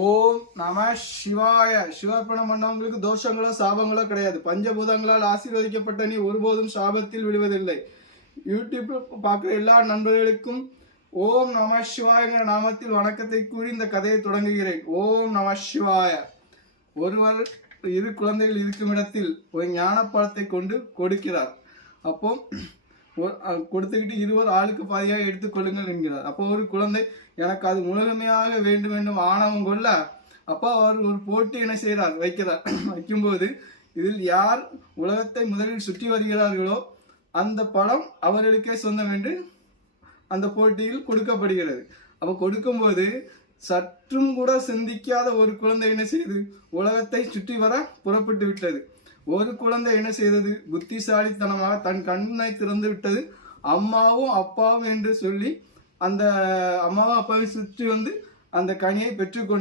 ஓம் நம சிவாய. சிவார்ப்பணம் பண்ணவங்களுக்கு தோஷங்களோ சாபங்களோ கிடையாது. பஞ்சபூதங்களால் ஆசீர்வதிக்கப்பட்ட நீ ஒருபோதும் சாபத்தில் விடுவதில்லை. யூடியூப் பார்க்குற எல்லா நண்பர்களுக்கும் ஓம் நம சிவாயங்கிற நாமத்தில் வணக்கத்தை கூறி இந்த கதையை தொடங்குகிறேன். ஓம் நம சிவாய. ஒருவர் இரு குழந்தைகள் இருக்கும் இடத்தில் ஒரு ஞானப்பழத்தை கொண்டு கொடுக்கிறார். அப்போ கொடுத்துக்கிட்டு இருவர் ஆளுக்கு பாதியாக எடுத்துக்கொள்ளுங்கள் என்கிறார். அப்போ ஒரு குழந்தை எனக்கு அது முழுமையாக வேண்டும் வேண்டும் ஆணவம் கொள்ள அப்போ அவர் ஒரு போட்டி என்ன செய்கிறார் வைக்கிறார். வைக்கும்போது இதில் யார் உலகத்தை முதலில் சுற்றி வருகிறார்களோ அந்த பழம் அவர்களுக்கே சொந்தம் என்று அந்த போட்டியில் கொடுக்கப்படுகிறது. அப்போ கொடுக்கும்போது சற்றும் கூட சிந்திக்காத ஒரு குழந்தை என்ன செய்யுது, உலகத்தை சுற்றி வர புறப்பட்டு விட்டது. ஒரு குழந்தை என்ன செய்தது, புத்திசாலித்தனமாக தன் கண்ணை திறந்து விட்டது. அம்மாவும் அப்பாவும் என்று சொல்லி அந்த அம்மாவும் அப்பாவும் சுற்றி வந்து அந்த கனியை பெற்றுக்கொண்டு